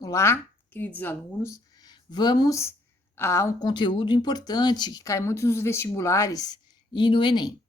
Olá, queridos alunos. Vamos a um conteúdo importante que cai muito nos vestibulares e no Enem,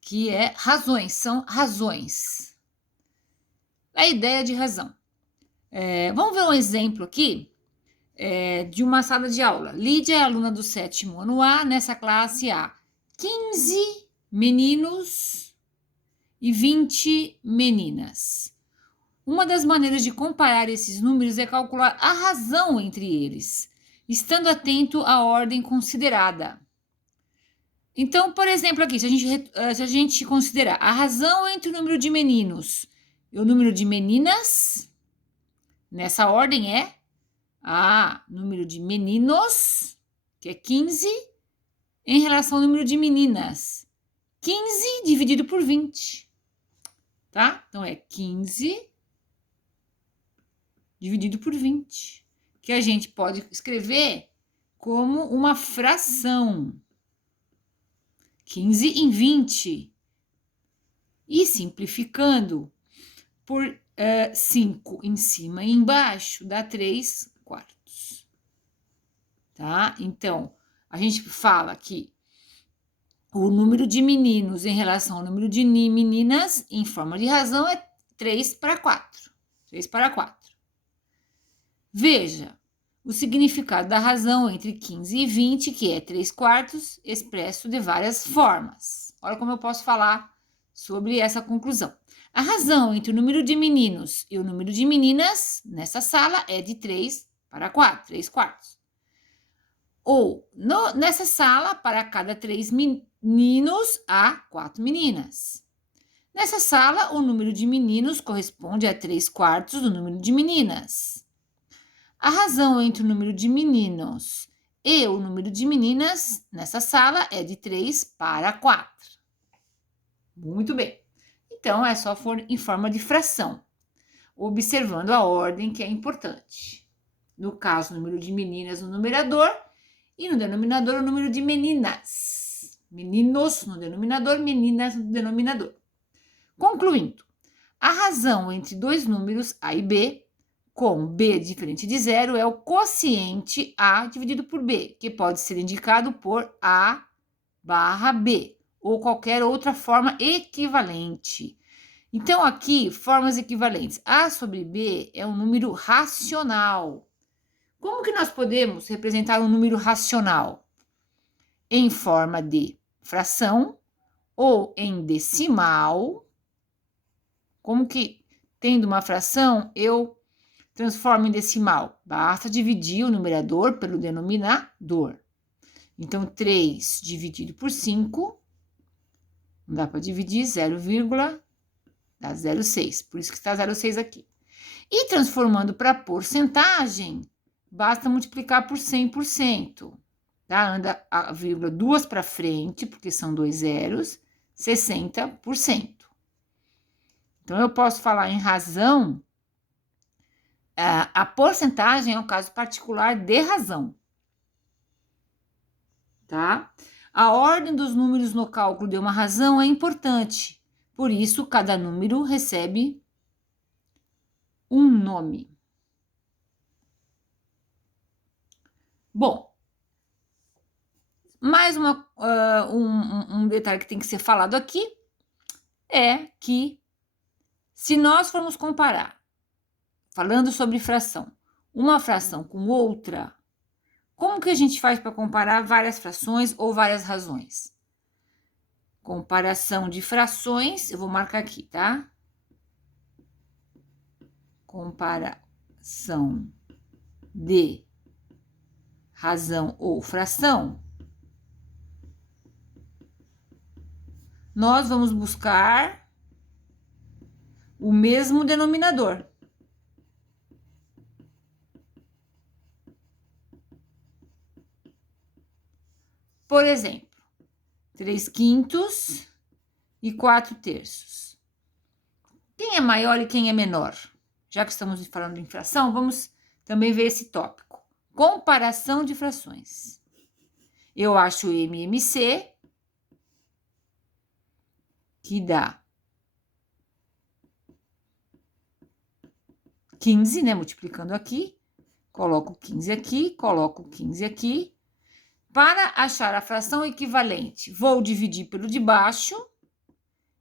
que é razões, são razões. A ideia de razão. Vamos ver um exemplo aqui de uma sala de aula. Lídia é aluna do 7º ano A, nessa classe há 15 meninos e 20 meninas. Uma das maneiras de comparar esses números é calcular a razão entre eles, estando atento à ordem considerada. Então, por exemplo, aqui, se a gente considerar a razão entre o número de meninos e o número de meninas, nessa ordem é número de meninos, que é 15, em relação ao número de meninas. 15 dividido por 20, tá? Então, é 15 dividido por 20, que a gente pode escrever como uma fração. 15 em 20. E simplificando por 5 em cima e embaixo, dá 3 quartos. Tá? Então, a gente fala que o número de meninos em relação ao número de meninas, em forma de razão, é 3 para 4. 3 para 4. Veja o significado da razão entre 15 e 20, que é 3 quartos, expresso de várias formas. Olha como eu posso falar sobre essa conclusão. A razão entre o número de meninos e o número de meninas nessa sala é de 3 para 4, 3 quartos. Ou, nessa sala, para cada 3 meninos, há 4 meninas. Nessa sala, o número de meninos corresponde a 3 quartos do número de meninas. A razão entre o número de meninos e o número de meninas nessa sala é de 3 para 4. Muito bem. Então, é só for em forma de fração, observando a ordem que é importante. No caso, o número de meninas no numerador e no denominador o número de meninas. Meninos no denominador, meninas no denominador. Concluindo, a razão entre dois números A e B com B diferente de zero é o quociente A dividido por B, que pode ser indicado por A barra B, ou qualquer outra forma equivalente. Então, aqui, formas equivalentes. A sobre B é um número racional. Como que nós podemos representar um número racional? Em forma de fração ou em decimal. Como que, tendo uma fração, eu transforma em decimal. Basta dividir o numerador pelo denominador. Então, 3 dividido por 5, não dá para dividir, 0, dá 0,6. Por isso que está 0,6 aqui. E transformando para porcentagem, basta multiplicar por 100%. Tá? Anda a vírgula 2 para frente, porque são 2 zeros, 60%. Então, eu posso falar em razão. A porcentagem é um caso particular de razão, tá? A ordem dos números no cálculo de uma razão é importante, por isso cada número recebe um nome. Bom, mais um detalhe que tem que ser falado aqui é que se nós formos comparar, falando sobre fração, uma fração com outra, como que a gente faz para comparar várias frações ou várias razões? Comparação de frações, eu vou marcar aqui, tá? Comparação de razão ou fração. Nós vamos buscar o mesmo denominador. Por exemplo, 3 quintos e 4 terços. Quem é maior e quem é menor? Já que estamos falando de fração, vamos também ver esse tópico. Comparação de frações. Eu acho MMC, que dá 15, né? Multiplicando aqui, Coloco 15 aqui, coloco 15 aqui. Para achar a fração equivalente, vou dividir pelo de baixo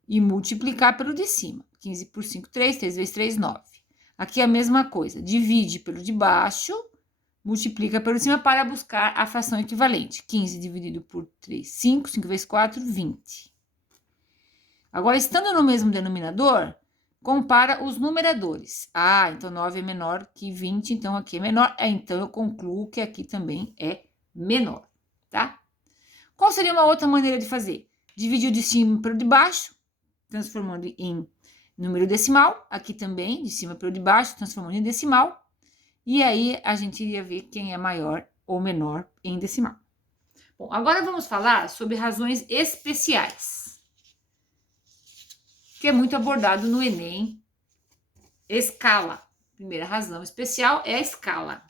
e multiplicar pelo de cima. 15 por 5, 3, 3 vezes 3, 9. Aqui é a mesma coisa, divide pelo de baixo, multiplica pelo de cima para buscar a fração equivalente. 15 dividido por 3, 5, 5 vezes 4, 20. Agora, estando no mesmo denominador, compara os numeradores. Ah, então 9 é menor que 20, então aqui é menor. Então, eu concluo que aqui também é menor, tá? Qual seria uma outra maneira de fazer? Dividir o de cima pelo de baixo, transformando em número decimal. Aqui também, de cima pelo de baixo, transformando em decimal. E aí, a gente iria ver quem é maior ou menor em decimal. Bom, agora vamos falar sobre razões especiais, que é muito abordado no Enem. Escala. Primeira razão especial é a escala,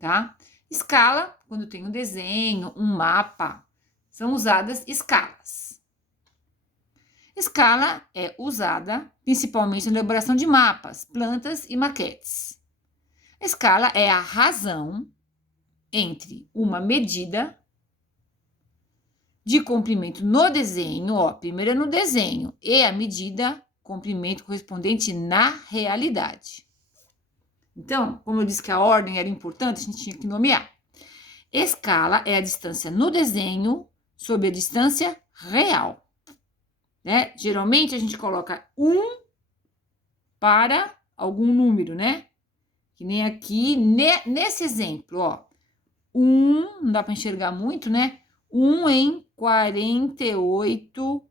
tá? Escala, quando tem um desenho, um mapa, são usadas escalas. Escala é usada principalmente na elaboração de mapas, plantas e maquetes. A escala é a razão entre uma medida de comprimento no desenho, ó, primeiro é no desenho, e a medida, comprimento correspondente na realidade. Então, como eu disse que a ordem era importante, a gente tinha que nomear. Escala é a distância no desenho sobre a distância real, né? Geralmente a gente coloca 1 para algum número, né? Que nem aqui, nesse exemplo, ó. 1, não dá para enxergar muito, né? 1 em 48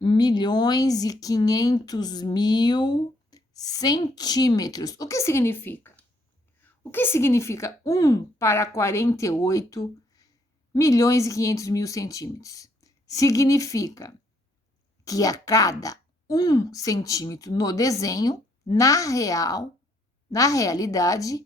milhões e 500 mil centímetros. O que significa? O que significa 1 para 48 milhões e 500 mil centímetros? Significa que a cada 1 centímetro no desenho, na realidade,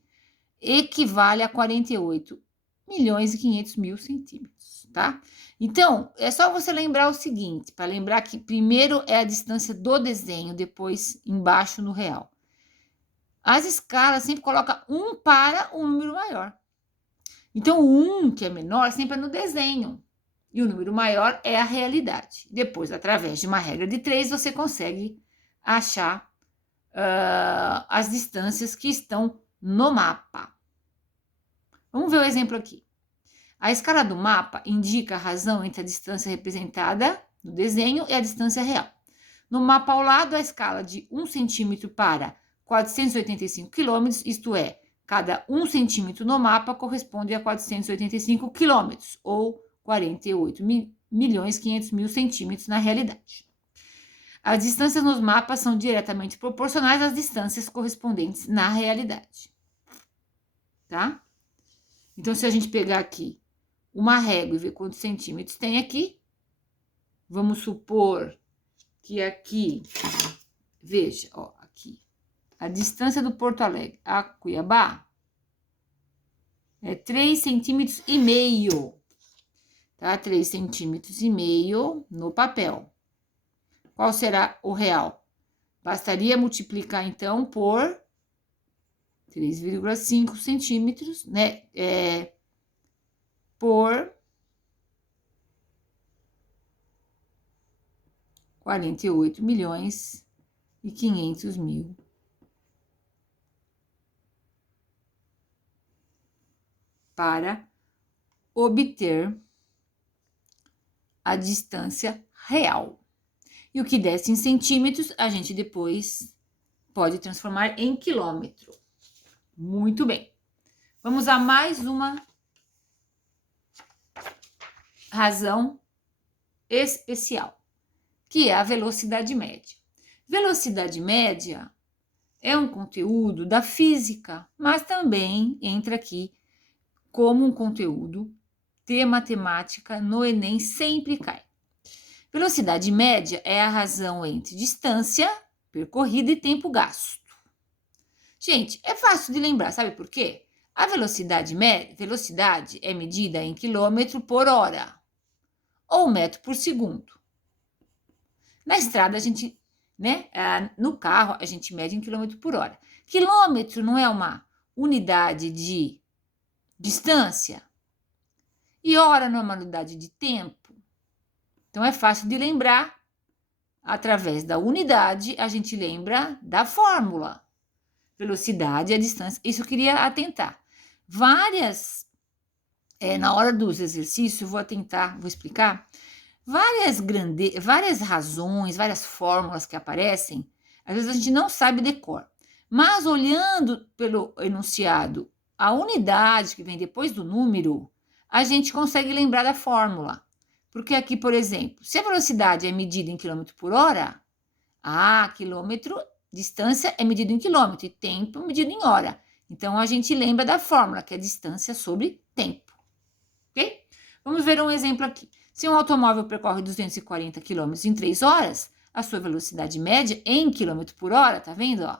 equivale a 48 milhões e 500 mil centímetros, tá? Então, é só você lembrar o seguinte, para lembrar que primeiro é a distância do desenho, depois embaixo no real. As escalas sempre colocam 1 para um número maior. Então, o 1, que é menor, sempre é no desenho. E o número maior é a realidade. Depois, através de uma regra de 3, você consegue achar as distâncias que estão no mapa. Vamos ver o exemplo aqui. A escala do mapa indica a razão entre a distância representada no desenho e a distância real. No mapa ao lado, a escala de 1 centímetro para 485 quilômetros, isto é, cada 1 centímetro no mapa corresponde a 485 quilômetros, ou 48 milhões 500 mil centímetros na realidade. As distâncias nos mapas são diretamente proporcionais às distâncias correspondentes na realidade. Tá? Então, se a gente pegar aqui uma régua e ver quantos centímetros tem aqui, vamos supor que aqui, veja, ó, aqui, a distância do Porto Alegre a Cuiabá é 3,5 centímetros, tá? 3,5 centímetros no papel. Qual será o real? Bastaria multiplicar, então, por 3,5 centímetros, né? Por 48 milhões e 500 mil. Para obter a distância real. E o que desce em centímetros, a gente depois pode transformar em quilômetro. Muito bem. Vamos a mais uma razão especial, que é a velocidade média. Velocidade média é um conteúdo da física, mas também entra aqui como um conteúdo de matemática no Enem, sempre cai. Velocidade média é a razão entre distância percorrida e tempo gasto. Gente, é fácil de lembrar, sabe por quê? A velocidade é medida em quilômetro por hora ou metro por segundo. Na estrada, a gente né? No carro, a gente mede em quilômetro por hora. Quilômetro não é uma unidade de distância? E hora não é uma unidade de tempo? Então, é fácil de lembrar. Através da unidade, a gente lembra da fórmula. Velocidade é a distância. Isso eu queria atentar. Na hora dos exercícios, vou explicar várias razões, várias fórmulas que aparecem. Às vezes a gente não sabe decor. Mas olhando pelo enunciado, a unidade que vem depois do número, a gente consegue lembrar da fórmula. Porque aqui, por exemplo, se a velocidade é medida em quilômetro por hora, quilômetro, distância é medida em quilômetro e tempo medido em hora. Então, a gente lembra da fórmula, que é distância sobre tempo. Ok? Vamos ver um exemplo aqui. Se um automóvel percorre 240 km em 3 horas, a sua velocidade média em quilômetro por hora, tá vendo? Ó,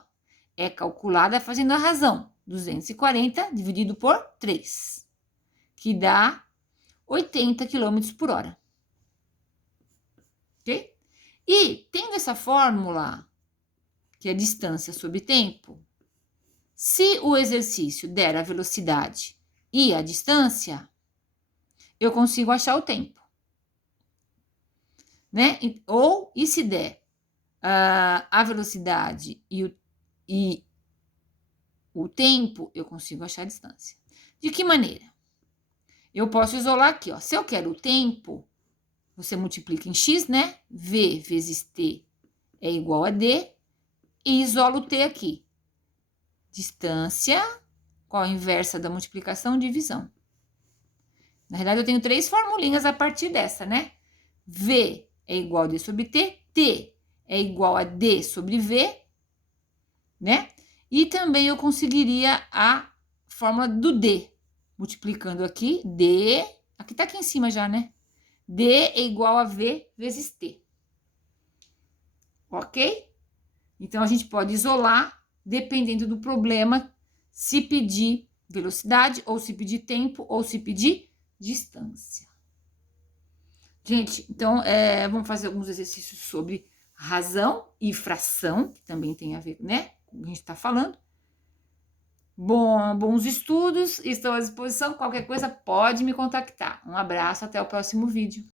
é calculada fazendo a razão. 240 dividido por 3, que dá 80 km por hora. Ok? E, tendo essa fórmula, que é distância sobre tempo, se o exercício der a velocidade e a distância, eu consigo achar o tempo. Né? E se der a velocidade e o tempo, eu consigo achar a distância. De que maneira? Eu posso isolar aqui, ó. Se eu quero o tempo, você multiplica em x, né? V vezes t é igual a d, e isola o t aqui. Distância, qual a inversa da multiplicação? Divisão. Na verdade, eu tenho 3 formulinhas a partir dessa, né? V é igual a d sobre t, t é igual a d sobre v, né? E também eu conseguiria a fórmula do d, multiplicando aqui, d, aqui tá aqui em cima já, né? D é igual a v vezes t. Ok? Então, a gente pode isolar, dependendo do problema, se pedir velocidade, ou se pedir tempo, ou se pedir distância. Gente, então, vamos fazer alguns exercícios sobre razão e fração, que também tem a ver, né, com o que a gente está falando. Bons estudos, estou à disposição. Qualquer coisa pode me contactar. Um abraço, até o próximo vídeo.